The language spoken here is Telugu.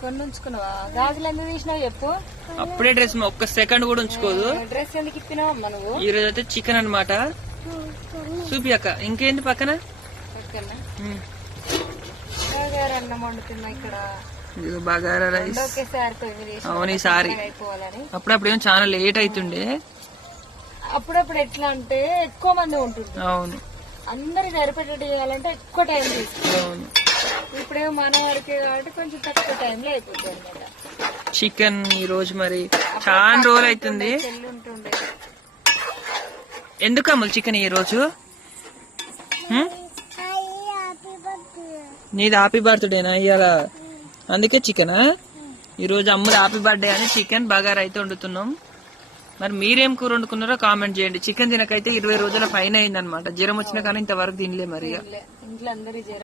కొన్ని ఉంచుకున్నావా? గాజులు ఎందుకు తీసినావు చెప్పు. అప్పుడే డ్రెస్ ఒక్క సెకండ్ కూడా ఉంచుకోదు. డ్రెస్ ఎందుకు ఇప్పినావు అమ్మ నువ్వు? ఈ రోజు అయితే చికెన్ అనమాట. చూపి అక్క. ఇంకేంటి పక్కన? బగారా అన్నం వండుతున్నా ఇక్కడ. బగారా రైస్. ఒకేసారి అవును ఈసారి. అప్పుడప్పుడు ఏమో చాలా లేట్ అవుతుండే. అప్పుడప్పుడు ఎట్లా అంటే ఎక్కువ మంది ఉంటుంది. అవును. అందరికి సరిపెట్టేది చేయాలంటే ఎక్కువ టైం తీసుకుంటుంది. అవును. ఇప్పుడేమో మన వరకే కాబట్టి కొంచెం తక్కువ టైంలో అయిపోతుంది అనమాట. చికెన్ ఈ రోజు మరి చాలా రోజులు అవుతుంది. ఉంటుండే. ఎందుకు అమ్ములు చికెన్ ఈ రోజు? నీది హ్యాపీ బర్త్డేనా ఇవాళ? అందుకే చికెనా? ఈ రోజు అమ్ములు హ్యాపీ బర్త్డే అని చికెన్ బగారా అయితే వండుతున్నాం. మరి మీరేం కూర వండుకున్నారో కామెంట్ చేయండి. చికెన్ తినకైతే 20 రోజుల పైన అయిందనమాట. జ్వరం వచ్చినా కానీ ఇంతవరకు తినలే మరి. ఇంట్లో అందరి